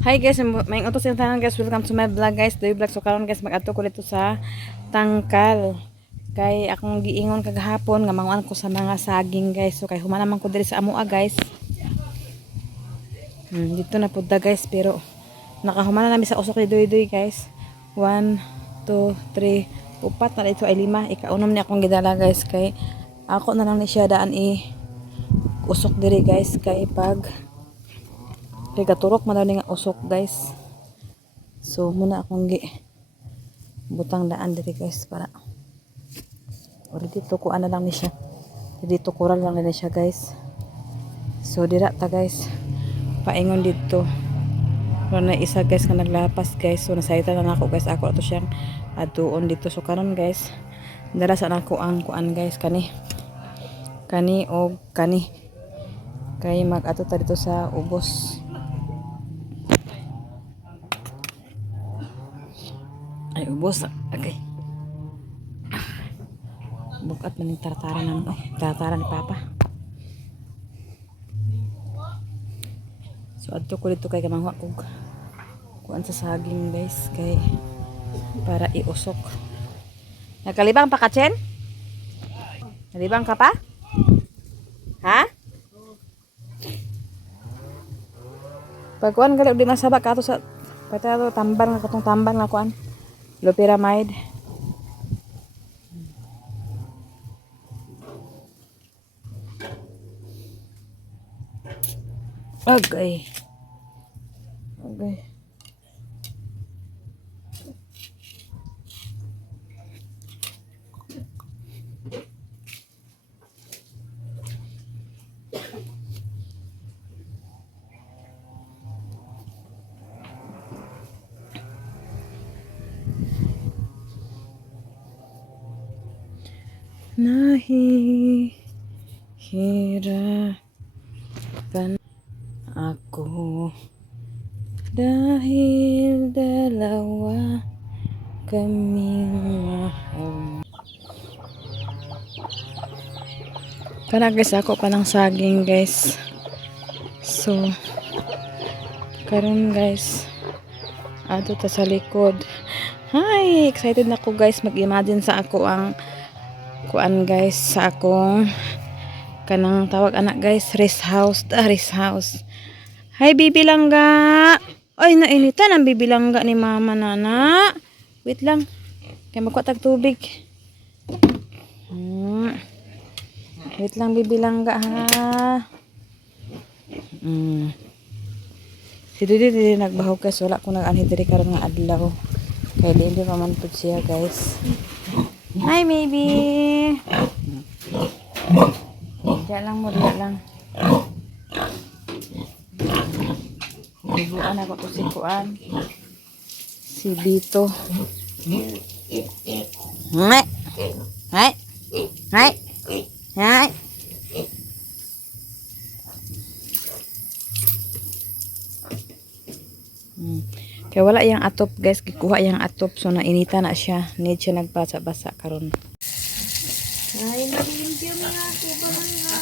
Hi guys, may utos yung tanan guys. Welcome to my vlog guys. Doy vlog so karon guys mag-adto ko dito sa tangkal. Kay akong giingon kagahapon nga manguan ko sa mga saging guys. So kay humana man ko diri sa amoa guys. Dito na pud guys pero nakahumana na mi sa usok ni Doy guys. 1 2 3 upat na dito ay 5. Ikaunom ni akong gidala guys kay ako na lang ni siya daan usok diri guys kay pag gaturok man daw ni nga usok guys. So muna akong butang daan diri guys para or dito ko ana lang ni siya. Dito kural lang ni siya guys. So dira ta guys. Paingon dito. Wala na isa guys nga naglapas guys. So nasayta lang ako guys. Ako ato siyang atuon dito. So karon guys. Dala sa nako ang kuan guys kani. Kani o kani. Kay mag-ato ta dito sa ubos. Ay ubos. Okay. Bukat man yung tarataran naman. Oh, tarataran ni Papa. So adto ko dito kay kamangwa ko kuan sa saging guys kay para iusok. Nakalibang pa ka Chen? Nalibang ka pa? Ha? Pagkuan gali di masaba ka to sa patato tamban nga katong tamban nga kuan. Low pyramid. Okay. Okay. Nahihirapan ako dahil dalawa kaming mahal. Kana guys ako pa ng saging guys. So karon guys ato ta sa likod. Hi, excited na ako guys mag-imagine sa ako ang kuan guys sa akong kanang tawag anak guys rest house. Hi bibi langga. Ay nainitan ang bibi langga ni mama nana. Wait lang. Kaya magkwatag tubig. Wait lang bibi langga ha. Si Didi nagbahaw guys. Wala ko nag-anhi diri karon nga adlaw. Kaya hindi pa man pud siya guys. Hi baby. Diyan lang mo, diyan lang. Ibuan ako to si Kuan. Si Bito. Hai. Hai. Hai. Hai. Kaya wala yang atop guys, gikuha yang atop so nainita na siya. Need siya nagbasa-basa karon. Ay, nalimpyo mi ako barangga.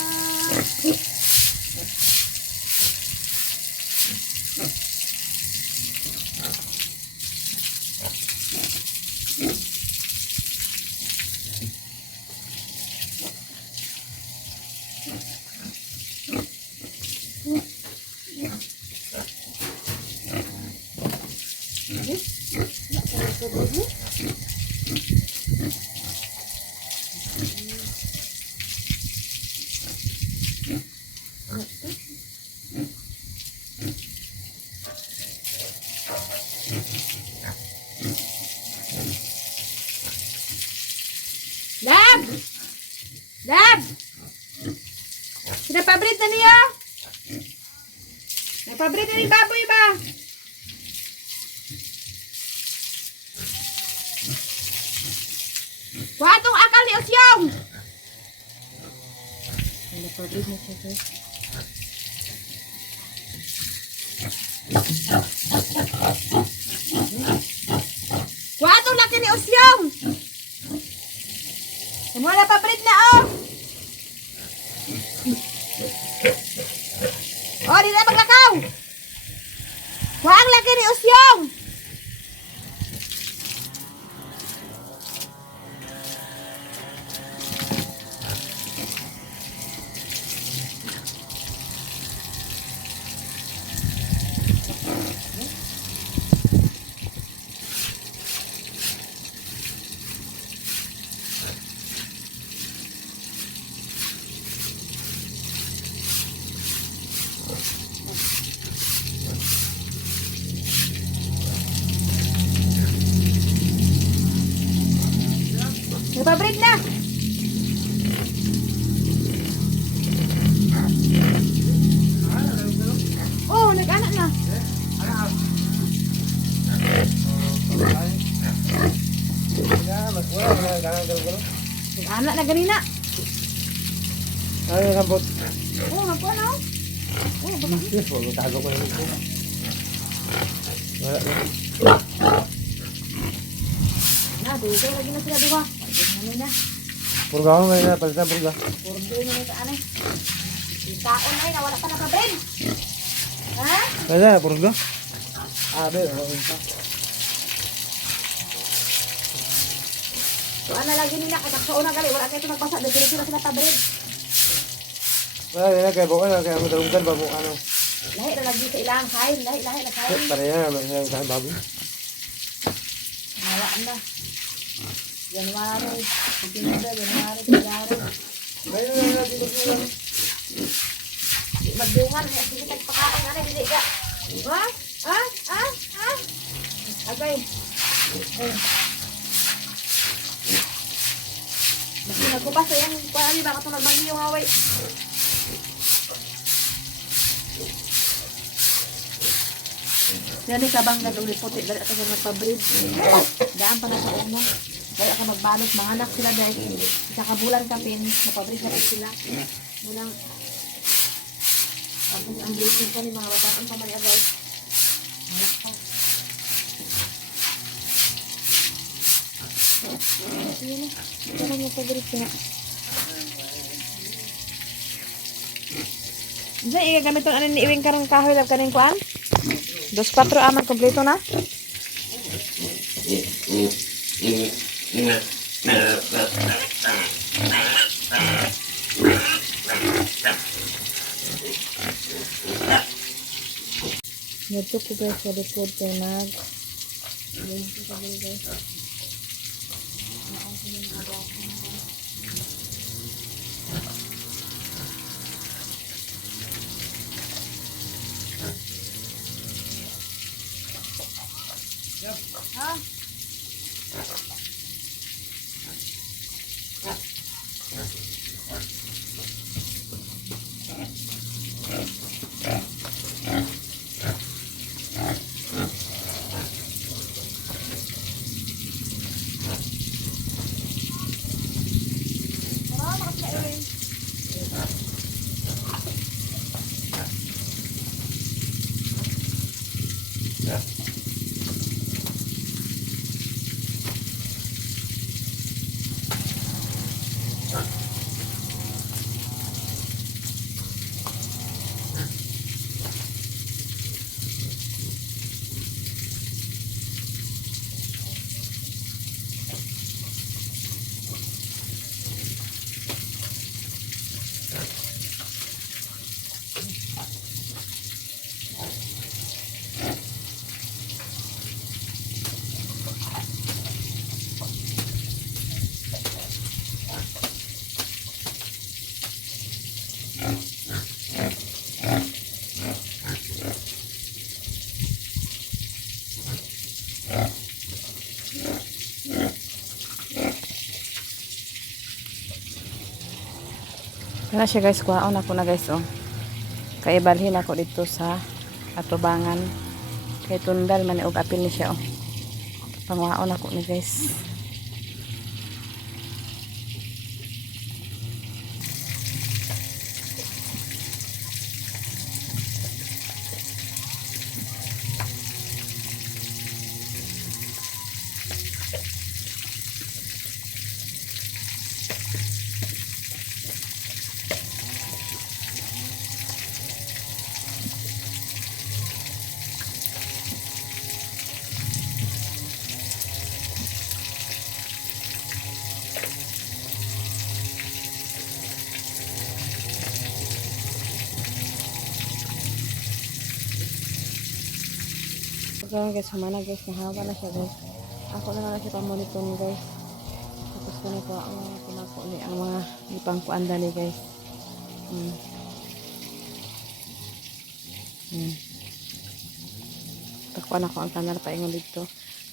Dab! Dab! Pinapabrit na niya? Napabrit na ni baboy ba? Kuhatong akal ni Osyong! Napabrit na siya guys. Kuhatong laki ni Osyong! Wala pa print na oh. Oh, di na maglakaw. Kaang laki ni Usyong! Nagpabreak na! Oh, nag-anak na. Nag-anak na ganina. Ano yung sambot? Oh, magkuha na. Oh, baka. Yes, tago ko lang ito. Wala na. Na, dito lagi na sila diwa. Ano na? Purga ko ngayon na, palitan purga. Purga na ito ano. Itaon na na wala pa nakabrin. Ha? Wala na, purga. Abe, oo pa. So, ano lagi nila katak sa una gali wala kayo ito magbasa dahil sila sila pabrin. Wala na, kaya bukan na, kaya madalunggan ba mo ano. Lahi na lagi sa ilang kain, lahi na kain. Pareha na, may baboy. Wala na. January, September, January, February. Ngayon na, dito sila. Magdungan, sige tagpakain na hindi ka. Ha? Ha? Ha? Ha? Okay. Mas nagkupas sa yung kuwali, baka ito nagbagi yung away. Yan ay kabangga ulit puti, dali ako sa magpabreed. Daan pa na sa una. Dali ako magbalot, mga anak sila dahil sa kabulan kapin, magpabreed na sila. Mulang, tapos ang breeding ko ni mga bataan pa man agad. Anak pa. Yan na, parang magpabreed ka nga. Diyan, igagamit yung ano ni Iwing karong kahoy lang kaning kuan? 2-4 aman, kompleto na? Ngadto ko guys sa likod kay nag. Dito sa guys. Ha? Kana siya guys, kuhaon ako na guys oh. Kaibalhin ako dito sa atubangan. Kay tundal man og apil ni siya oh. Pangwaon ako ni guys. So guys, humana guys, nahawa na siya guys. Ako na lang siya pamoniton guys. Tapos kani po ang mga pinako ni ang mga ipangkuan dali guys. Takuan ako ang tanan pa ingon dito.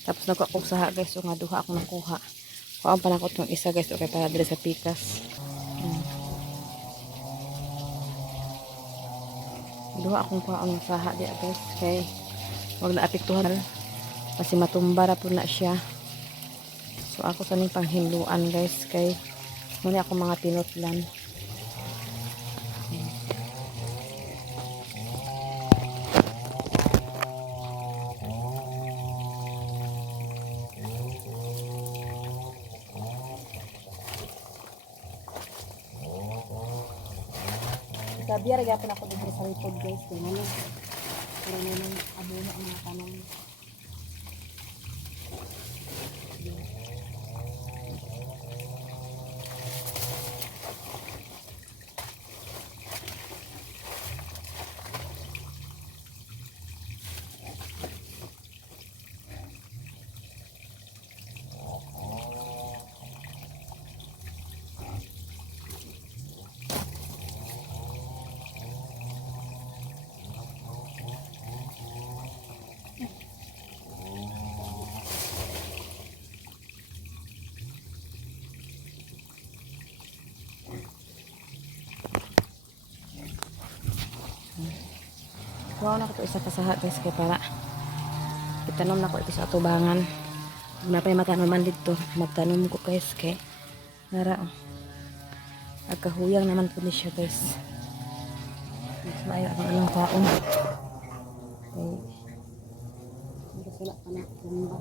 Tapos nakuha ko saha guys, so nga duha akong nakuha. Kuha pa nako tong isa guys, okay para diri sa pikas. Duha akong kuha ang saha di guys, kay wag na apektuhan kasi matumbara po na siya. So ako sa ning panghinluan guys, kay muna ako mga tinutlan. Sabiar gyapon ako dito sa likod guys, kaya ano, para naman abono ang mga tanom. Kuha na ko ito isa kasaha guys, kaya para itanom na ko ito sa atubangan. Kung napay matanoman dito, magtanom ko guys, kay nara agkahuyang naman po ni siya guys. Mas maayo ang anong taon. Okay. Hindi sila pa na tumba.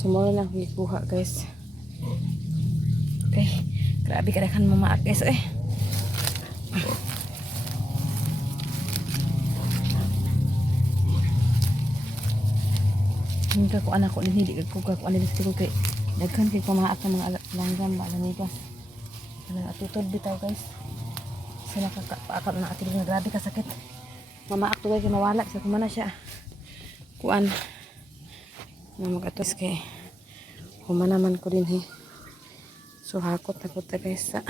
Sumuro lang kuha guys. Okay, grabe ka kan mamaak guys eh. Hindi ko anak ko din, hindi ko ano dito kay daghan kay kumaak ng mga langgam ba lanigas. Ano atutod bitaw guys. Sila paakap na atil nga grabe ka sakit. Mamaak to kay mawala sa kumana siya. Kuan na magatos kay humanaman ko din he. So hakot na ko guys sa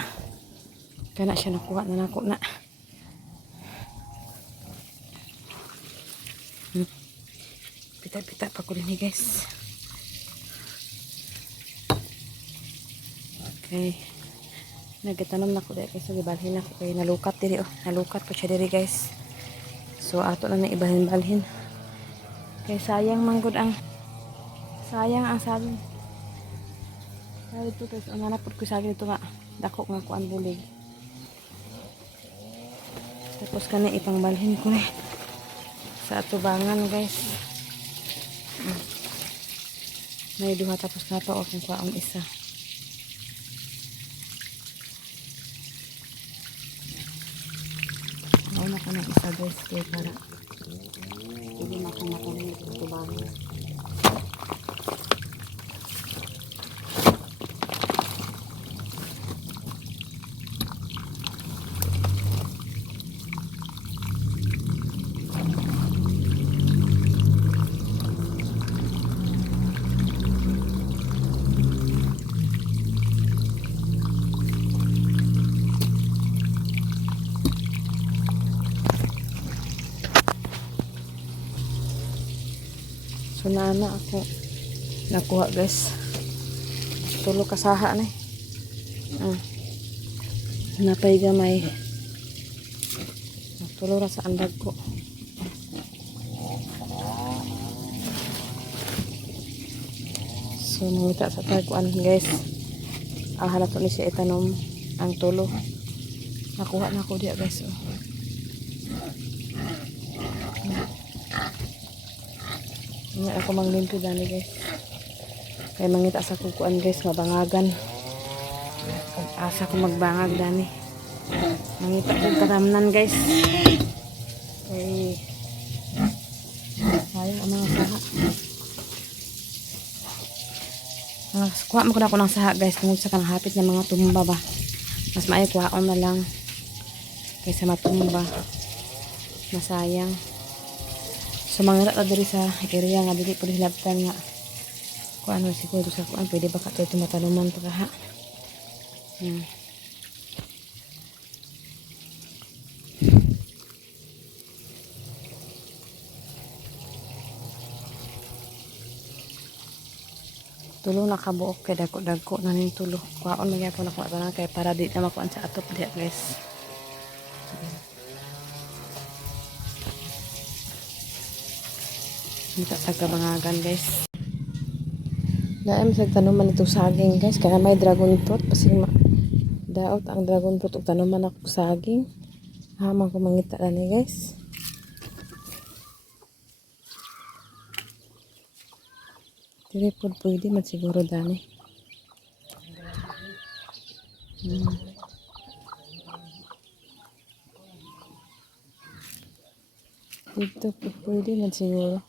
kana siya nakuha na nako na. Pita-pita pa ko din guys. Okay. Nagtanom na ko dahil kasi gibalhin ako kay nalukat diri oh. Nalukat ko siya diri guys. So ato na ibalhin-balhin. Kay sayang manggod ang saging. Ay ito guys, ang hanap ko saging ito nga dako nga kuan bulig. Tapos kana ipangbalhin ko eh sa atubangan guys. May duha tapos na to kung kuan isa. Wala ka na isa guys kaya para hindi makamatan yung atubangan. So na ako nakuha guys. Tulo kasaha na. Napay gamay. Tulo ra sa andag ko. So mangita sa tagkuan guys. Halato ni siya itanom ang tulo. Nakuha na ako diya guys. Oh. Hindi ako manglimpyo dani guys. Kaya mangita sa kukuan guys, mabangagan. Asa ko magbangag dani. Mangita ko karamnan guys. Okay. Sayang ang mga saha. Kuha mo ko na ako ng saha guys. Tungkol sa kanahapit ng mga tumba ba. Mas maayo kuhaon na lang. Kaysa matumba. Masayang. So mga na diri sa area nga dili pwede hilabtan nga kung ano siguro sa kuan pwede ba ka ito matanuman pa ha. Tulo na kabuok kay dako-dako na ning tulo. Kuhaon man gyapon ako tanan kay para di na makuan sa atop diha guys. Kita sa kabangagan guys. Naam sa tanuman ito saging guys. Kaya may dragon fruit. Pasig daot ang dragon fruit. Ug tanuman ako saging. Hamang ko mangita na ni guys. Dili po pwede man siguro dani. Dito po pwede man siguro.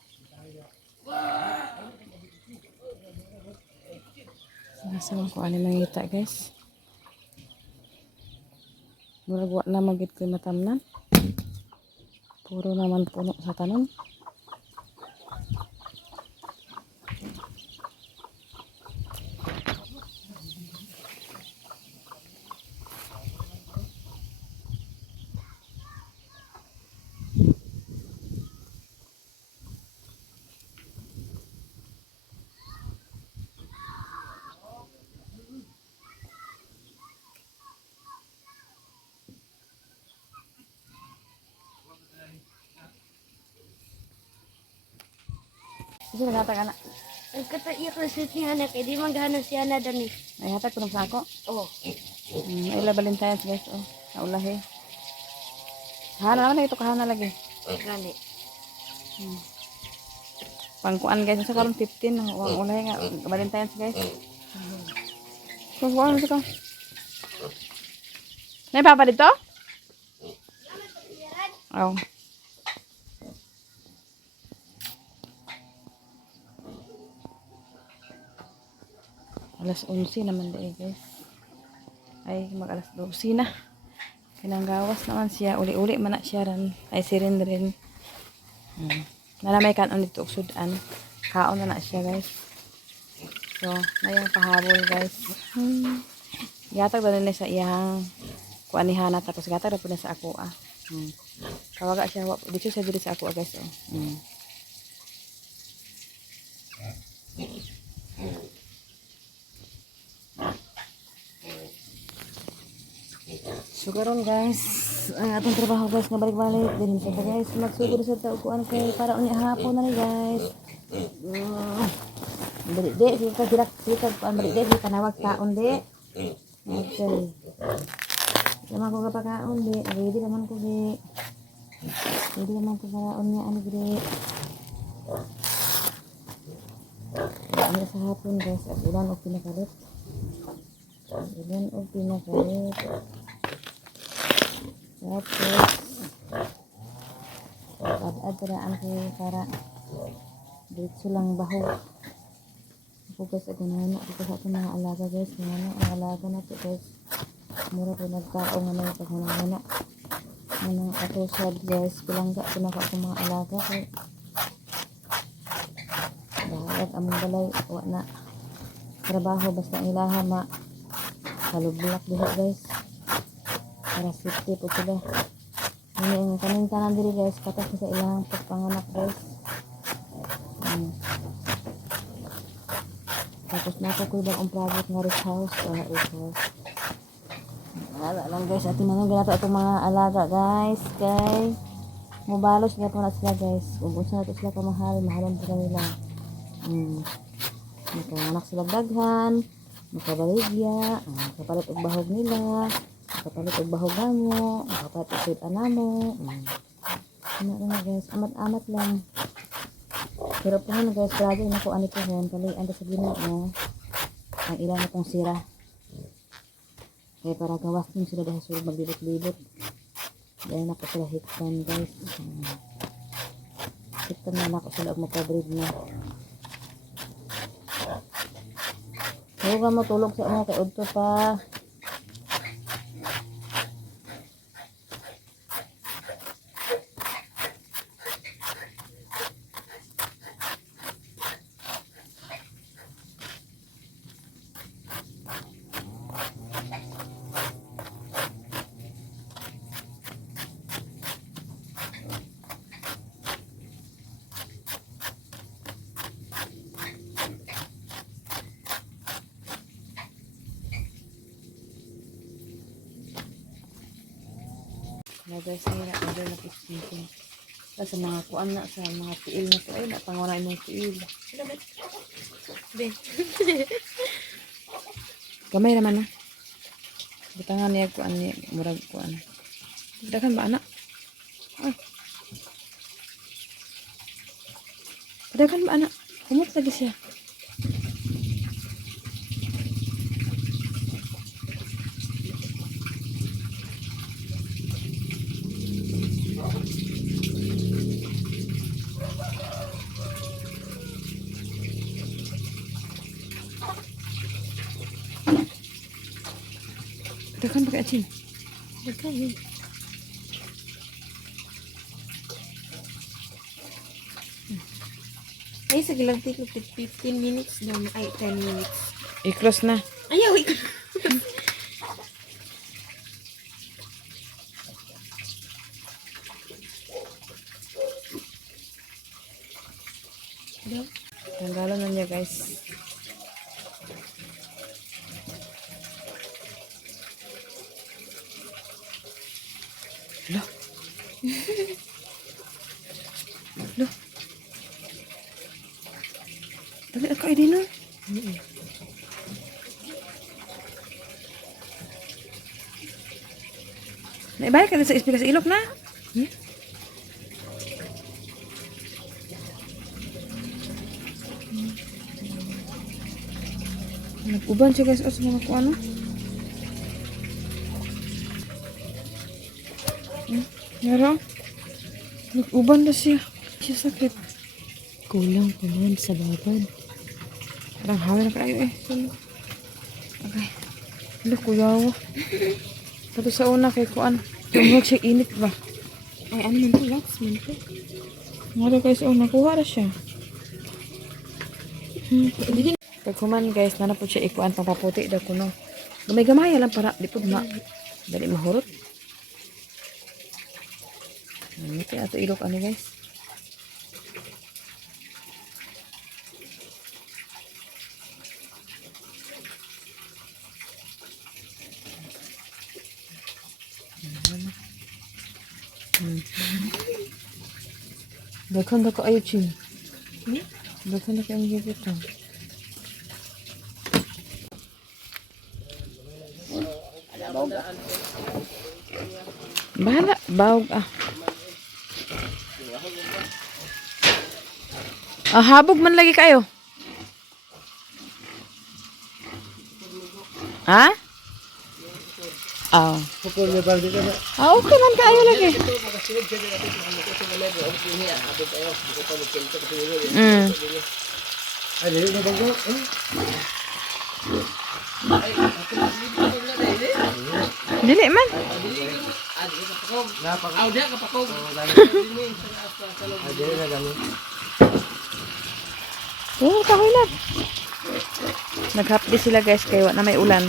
Nasa ko ano mangita guys. Murag wa na magit ko matamnan. Puro naman puno sa tanom. Sige naghatag anak. Ang kataiyak na sweet ni Hana, kaya di maghahanap si Hana dami. Ay hatag ko ng sako. Oh, Ila Valentine's guys. Oh, naulahi. Hana naman na ito kahana lagi. gani. Pangkuan guys sa karon 15 ang ulahi nga Valentine's guys. Kuan mo ko. Nay papa dito? Oh. Alas 11 naman dahil guys. Ay mag alas 12 na. Kinanggawas naman siya. Uli-uli man na siya rin. Ay sirin rin. Nalamay kanon dito sudan. Kaon na siya guys. So, nayang pahabol guys. Gatag na nila sa iyang kuan ni Hana tapos gatag na po na sa ako ah. Kawaga siya. Dito siya dito sa ako guys. Oh. So karon guys, ang atong trabaho guys nga balik-balik din sa guys magsugod sa tao kuan kay para unya hapon na ni guys. Balik de sika sika kuan balik de sika nawag kaon de. Okay. Naman ko kapakaon de, ready naman ko de. Ready naman ko kaon niya ano de. Ano sa hapon guys, at ulan o pinakalit. Ulan o pinakalit. Tapos ad-adraan ko para dito lang baho. Ako guys ako na ako sa aking mga alaga guys. Ang alaga na ito guys. Mura ko nagkaong na ito kung na manang ato sad guys. Pilangga ko na ako mga alaga ko. Dahil among balay wa na trabaho basta ilaha ma halublak diha guys. Para safety po sila. Ini ang kaning tanan diri guys, katas sa ilang pagpanganak guys. Tapos nako ko ibang private nga rest house, rest house. Alaga lang guys. Atin na lang ginato itong mga alaga guys. Kay mubalos nga po na sila guys. Kung gusto na ito sila kamahal, mahalan po nila. Nakanak sila daghan. Makabaligya. Makapalit og bahog nila. Makapalit og bahog mo. Makapalit og sweet anamo. Ano na guys. Amat-amat lang. Pero po nga guys. Grabe na po ano po hon. Kalian sa ginoo. Ang ilan na pong sira. Kaya para gawas din sila dahil sila maglibot-libot. Dahil na po sila hiktan guys. Hiktan na ako sila og magpabreed na. Huwag mo tulog sa mga kay Udto pa. Na guys, nila order na pisingkin. Sa mga kuan na sa mga tiil na to ay napangawana imong tiil. Gamay naman na. Butangan niya kuan ni murag kuan. Dagan ba anak? Ay. Dagan ba anak? Kumot lagi siya. Dagan pakai acing. Dagan yun. Ay, sa gilang take 15 minutes daw. Ay, 10 minutes. I-close na. Ayaw, ikaw. Tanggalan na niya guys. Loh. Loh. Dali ako ay din no? Naibalik ka na sa ispika sa ilok na? Nag-uban siya guys o sa mga kuano. Nara. Nag-uban na siya. Siya sakit. Kulang pa naman sa babad. Parang hawin na kayo eh. Okay. Ano kuyaw. Tato sa una kay kuan. Tumulog siya init ba? Ay, ano man to? Wax man to. Nga guys, oh, nakuha na siya. Pagkuman guys, na po siya ikuan pang paputi daw kuno. Gamay-gamay lang para di po dali mahurot. Ito ato ilok ano guys. Daghan na ko ayo chin. Daghan na kayong gigito. Bahala, bawag ah. Habog man lagi kayo. Ha? Pukul niya balik ka na. Okay man kayo lagi. Ay, dili na bago. Dili man. Ay, dili na gani. Oh, kahoy na. Naghapdi sila guys kay wa na may ulan.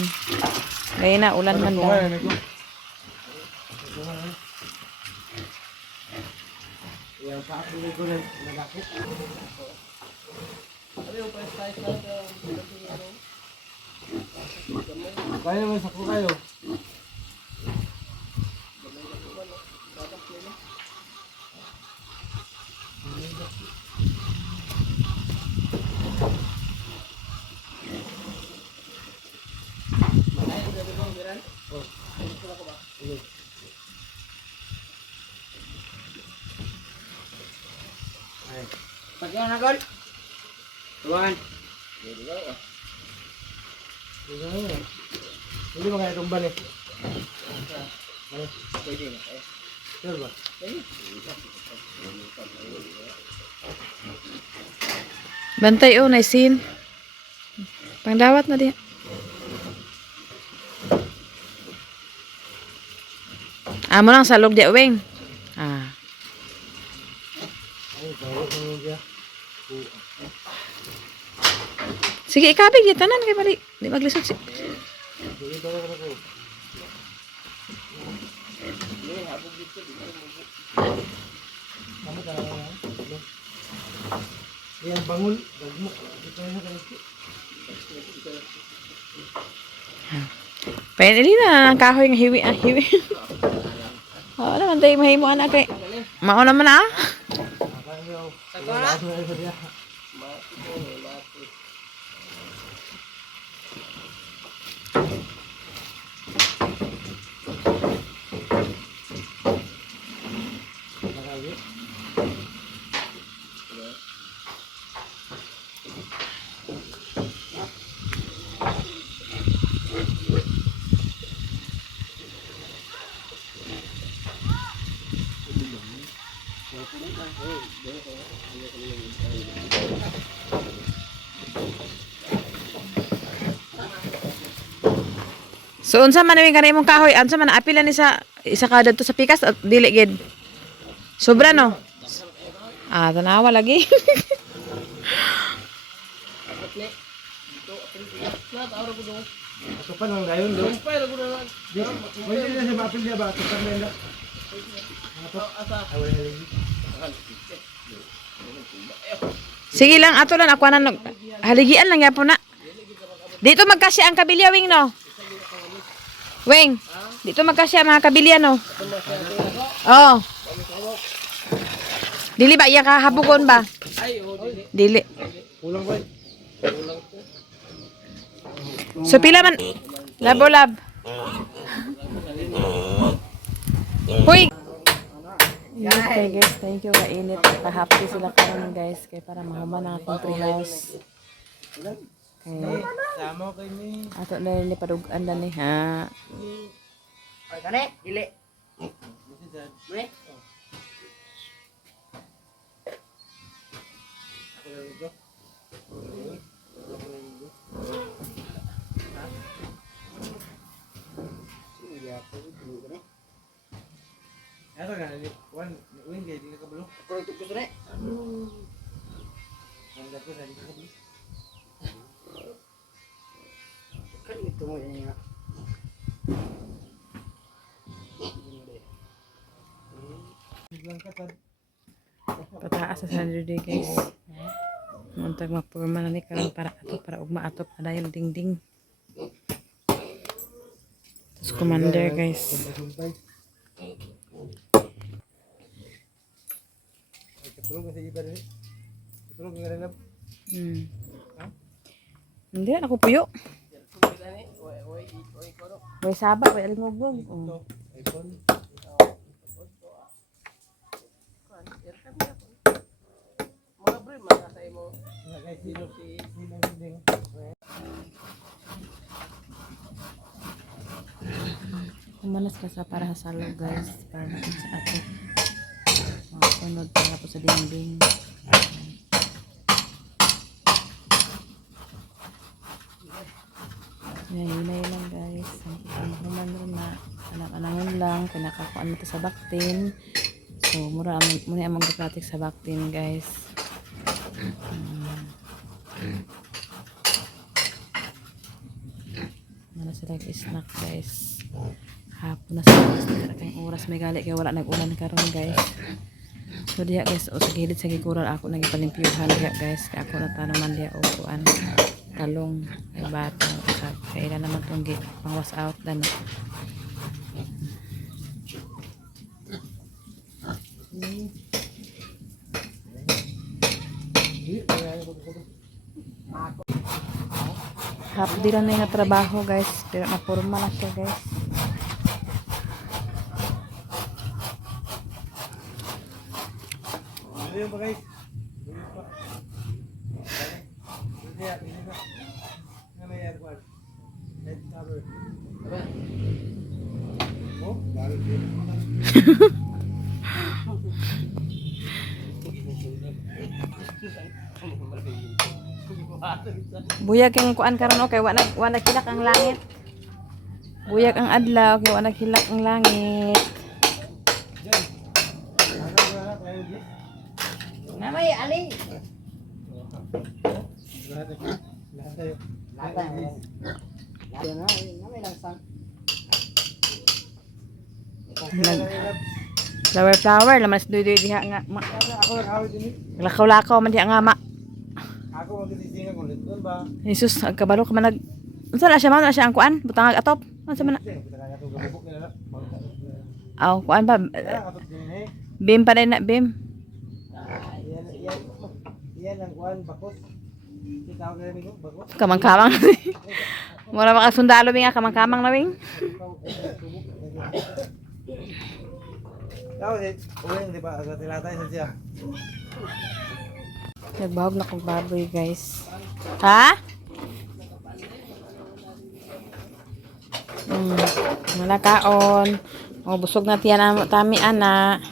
Ngayon na ulan man daw. Yang paakuli ko na nagakit. Kaya naman sako kayo. Pagyan na gol. Tuan. Hindi mo kaya tumban eh. Pwede na. Sure ba? Bantay oh, naisin. Pangdawat na diya. Amo lang salog diya, Weng. Ah. Ay, tawag mo niya. Sige, ikabig ya tanan kay bali. Di maglisod si. Sige, tawag ko. Kamu ka na. Yan bangun, gagmok. Ito na kanito. Payan ili na ang kahoy nga hiwi ah, hiwi. Oo naman tayo mahimo anak kay. Mao naman ah. Sakura. So unsa man nawing kanay imong kahoy? Unsa man apila ni sa isa ka dadto sa pikas at dili gid. Sobra no. Ah, tanawa lagi. Ito pa nang dayon do. Pwede na siya mapil niya ba? Ito pa nila. Sige lang ato lang ako na haligian lang yapon na. Dito magkasya ang kabilya wing no. Weng, dito magkasya mga kabilya no. Oh. Dili ba iya ka habugon ba? Dili. Kulang ba? So pila man labo lab. Hoy. Yes, okay, guys, thank you kainit. Kahapti sila karon guys kay para mahuman ang akong treehouse. Okay. Sama kay ni. Ato na ni padugan na ni ha. Ay, kani, dili. Bre. Ano ka ni? Win kay di ka kabalo. Ako ito gusto na. Ang dapat sa di ka kabalo. Kan ito mo yan nga. Biglang ka sad. Pataas sa Saturday guys. Muntag mapurma na ni karon para ato para ugma ato padayon dingding. Tapos commander guys. Sumpay. Katulog kasi iba rin. Katulog nga rin. Hindi ako puyo. Way saba, way alingogog. iPhone. Mga bre, mga sa imo. Kay sino si Sinding. Kumanas ka sa para sa salo guys. Para sa ato. Mga sunod para po sa dingding. Hinay lang guys. Ang human rin na anak-anangon lang. Pinakakuan mo ito sa baktin. So, muna amang gaplatik sa baktin guys. Mana sila snack guys. Hapon na sila. Kayong oras may gali kaya wala nag-ulan karon guys. So diya guys, o sa gilid sa gikural ako nagipalimpiyuhan diya guys. Kaya ako natanaman diya o kuan talong ay bata. Kaya naman itong pang wash out dan. Half day lang na yung trabaho guys, pero napurma na siya guys. Ano ba guys? Ini ba? Ano yan kwan? Head cover. Oh, baru din. Buyag ang kuan karon okay, wa nagkilak ang langit. Buyag ang adlaw kay wa nagkilak ang langit. Namay ali. Lahat tayo. Flower laman sa duy diha nga ma. Ako nag-awit din. Lakaw-lakaw man diha nga ma. Ako magtitinga ko doon ba? Jesus, ang kabalo ka man nag. Unsa na siya man siya ang kuan? Butang atop. Unsa man na? Kita kaya to gabubok nila. Aw, kuan ba? Atot din eh. Bim pa rin na bim. Yan ang kuan bakos. Kita ko gani ko bakos. Kamang-kamang. Mura maka sundalo nga kamang-kamang na wing. Tao eh, uwing di ba? Sa tilatay sa siya. Nagbahog na kong baboy, guys. Ha? Malakaon. O, busog na tiyan ang tami, ana.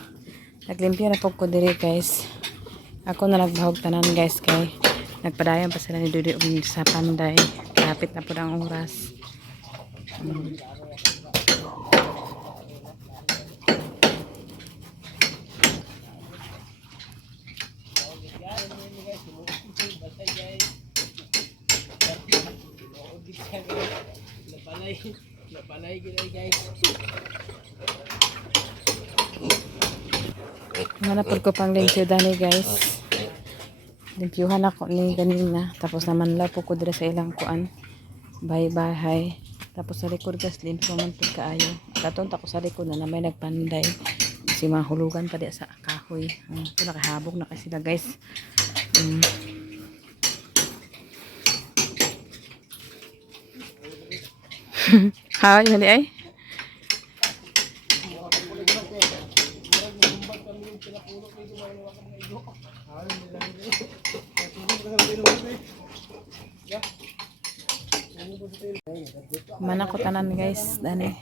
Naglimpyo na po ko diri, guys. Ako na nagbahog tanan, guys, kay nagpadayon pa sila ni Dudu sa panday. Kapit na po ang oras. Manapod ko pang limpyo dani guys. Limpyuhan ako ni ganina. Tapos naman lapo ko dira sa ilang kuan. Bahay-bahay. Tapos sa likod guys, limpyo man po kaayo. At atong tako sa likod na may nagpanday. Kasi mahulugan pa di sa kahoy. Ito nakahabog na kasi sila guys. Ha, yun ay? Mana ko tanan guys, dani.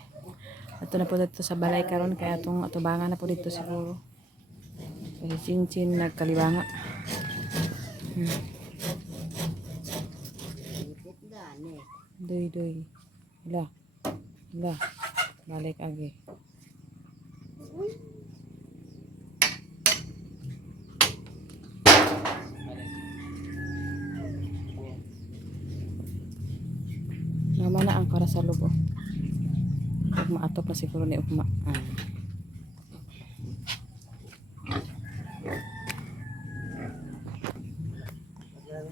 Ato na po dito sa balay karon kaya atong atubangan na po dito siguro. Kaya cincin nagkalibanga. Doy. Ila. Balik agi. Naman na ang kara sa lubo. Ugma atop na siguro ni ugma.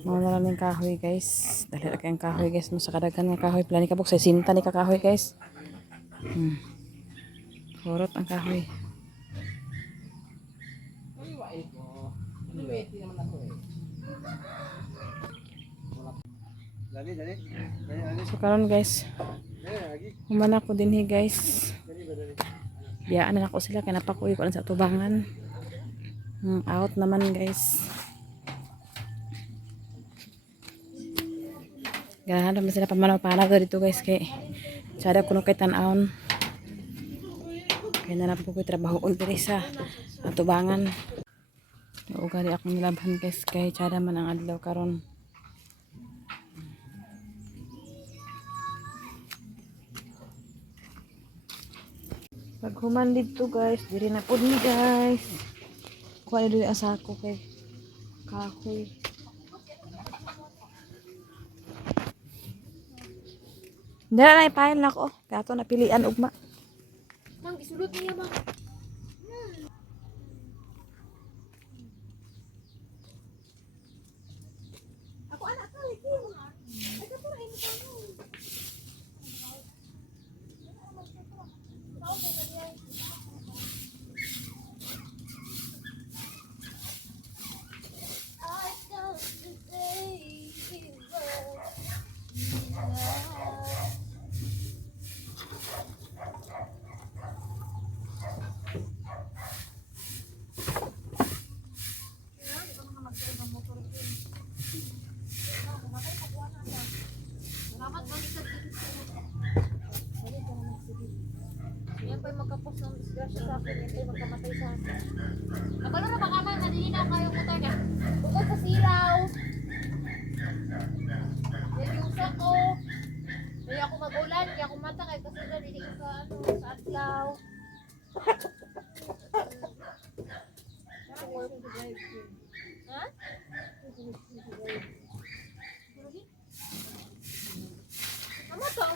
Mga maraming kahoy guys. Dali ra kayong kahoy guys. Sa kadagan nga kahoy. Plani kabuk sa sinta ni kakahoy guys. Horot ang kahoy. Dali. So karon guys. Humana ko din guys. Biyaan na ako sila. Kaya napakuwi ko lang sa tubangan. Out naman guys. Ganahan naman sila pamanaw-panaw dito guys kay sada kuno kay tan-aon. Kaya na po ko trabaho diri sa atubangan. Ugali akong nilabhan guys kay sada man ang adlaw karon. Pag human dito guys, diri na pod ni guys. Kuha dito ang sako kay kahoy. Dala na ipahin lang ko. Kato napilian ugma. Mang isulot niya ba? Ako anak ka lagi mo. Ay ka pura imo tano. Ay, magkamatay sa akin. Kabalo na baka man, malinaw kayong motor niya. Bukod sa silaw. Yan yung uso ko. Hindi ako magulan, hindi ako matakay kasi hindi ko sa ano, sa adlaw. Ha? Ano to?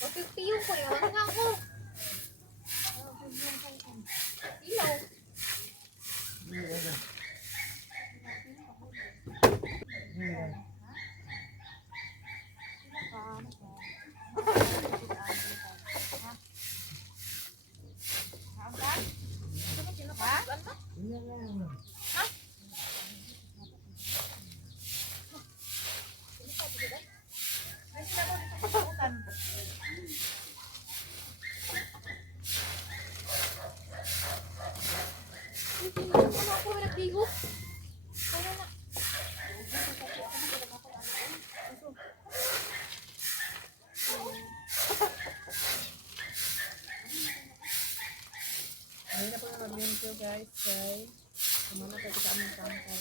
Magpipiyong ko, iwan nga ako. Ilaw. Ano ako may nagbigo? Ano na? Ayun na po na mag-video guys. Kay kumana ka kita aming tangkal.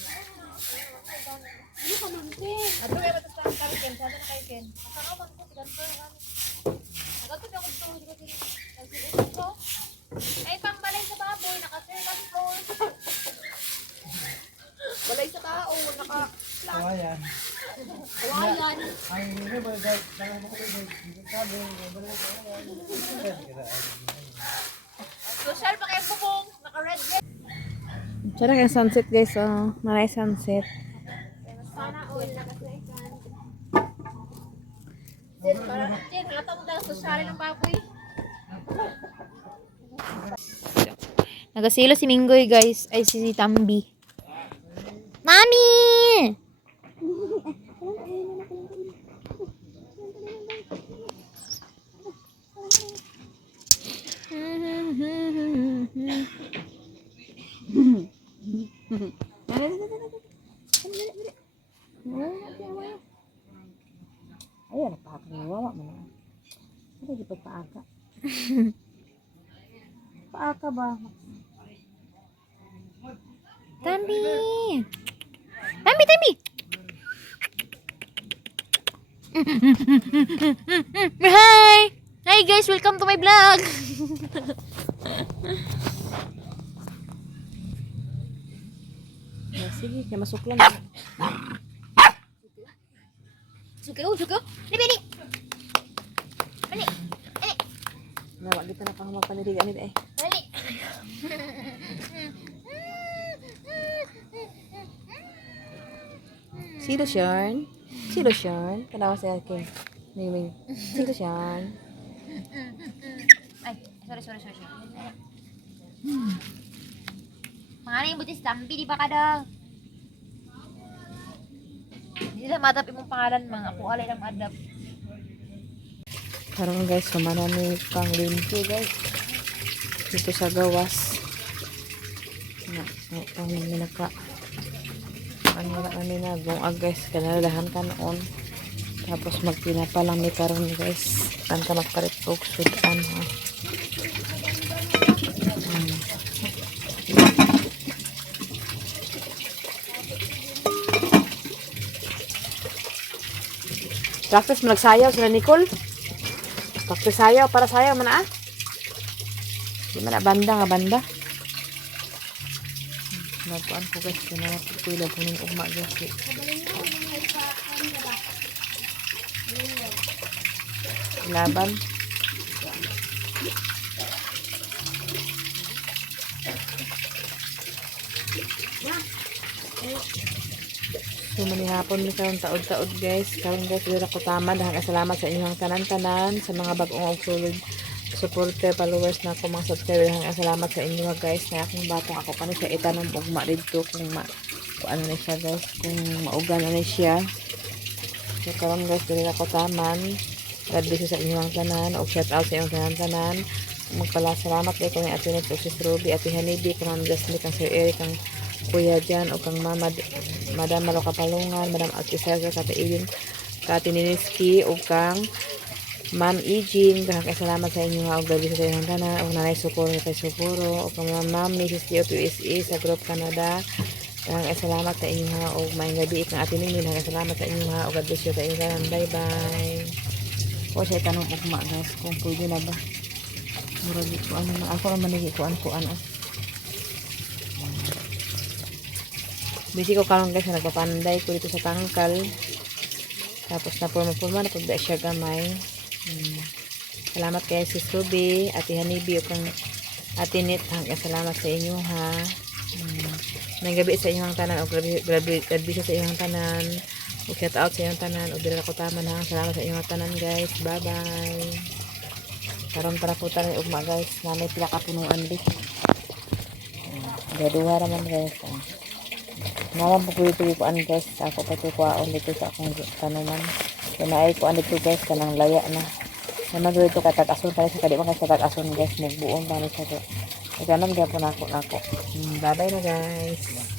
Hindi ka mantin. Ato kaya batas tangkal Ken. Sana na kay Ken. Nakakaman ko, sigan ko yung ano. Nagatubi ako dito, hindi ko sila. Nagsiusin ko. Ay, pangbalay sa baboy, naka-serve floor. Balay sa tao. Naka... Ayan. Kawayan. Ay, hindi ba guys? Tangan mo ko guys. Sabi, balik ko. Social pa kayo bubong. Naka-red red. Tsara kaya sunset guys. Oh. Maray sunset. Sana all naka-second. Jen, halata mo dahil social ng baboy. Nagasilo si Minggoy, guys. Ay, si Tambi. Mami! Ayan, napakaliwawa mo na. Ano di pagpaaka? Paaka ba? Tambi! Tambi, Tambi! Hi! Hi guys, welcome to my vlog! Sige, kaya masuklan. Suka, suka! Libi, libi! Bali! Ali! Nawag kita na pang magpanirigan nila eh. Bali! Si Lucian. Si Lucian. Kanawa sa akin. Miming. Si Lucian. Ay, sorry. Mga yung butis Tambi, di ba ka daw? Hindi na matap imong pangalan mga ako alay lang adap. Karon guys, sumana ni pang limpi guys. Dito sa gawas. Ang minaka. Ano na kami na gong guys. Kanalahan ka noon. Tapos magpinapa lang ni karon guys. Kan ka magpalit og sudan ha. Practice mo nagsayaw sila Nicole. Practice sayaw para sayaw man ah. Di man na banda nga banda. Nagpuan ko guys na pila po ng ugma guys. Laban. So manihapon mi karon taod-taod guys. Karon guys dira ko tama dahang salamat sa inyong tanan-tanan sa mga bag-ong og sulod supporter followers na ko mga subscriber dahang salamat sa inyo guys na akong batong ako kani sa itanom ugma didto kung ano na siya guys kung maugan na siya. So karon guys dira ko taman. God bless sa inyong tanan og shout out sa inyong tanan-tanan. Magpala-salamat kay ko ni Ate Nets og Sis Ruby, Ate Hanibi, kang bless ni kang Sir Eric, kang Kuya Jan o kang Mama Madam Malo Kapalungan, Madam Altisar, Kate Ilin, Kate Niniski o kang Ma'am Ejing, daghang salamat sa inyo nga og gabi sa inyong tanan og nanay Sukuro kay Sukuro og Ma'am Mrs. Tio USA sa Group Canada. Daghang salamat sa inyo nga og maayong gabi kang atin ninyo. Daghang salamat sa inyo nga og God bless you sa inyong tanan. Bye-bye. O siya tanong ugma guys kung pwede na ba. Murag ko ano na ako naman nagi ko ano. Busy ko karon guys nagpapanday ko dito sa tangkal. Tapos na purma na pagda siya gamay. Salamat kay Sis Ruby, Ate Hanibi, o kang Ate Nit. Salamat sa inyo ha. May gabi sa inyong tanan, o grabe sa inyong tanan. O shout out sa inyong tanan, o dila ko tama na. Salamat sa inyong tanan guys. Bye bye. Karon para po tayo ugma guys. Nanay pila ka punuan di. Gaduha raman guys. Naman po dito kuan guys. Ako pa ito kuaon dito sa akong tanuman. Kaya naay kuan dito guys. Kanang laya na. Naman dito katag-ason pa sa kadibang kasi katag-ason guys. Magbuong ba na siya to. Ikaw naman po nako. Bye bye na guys.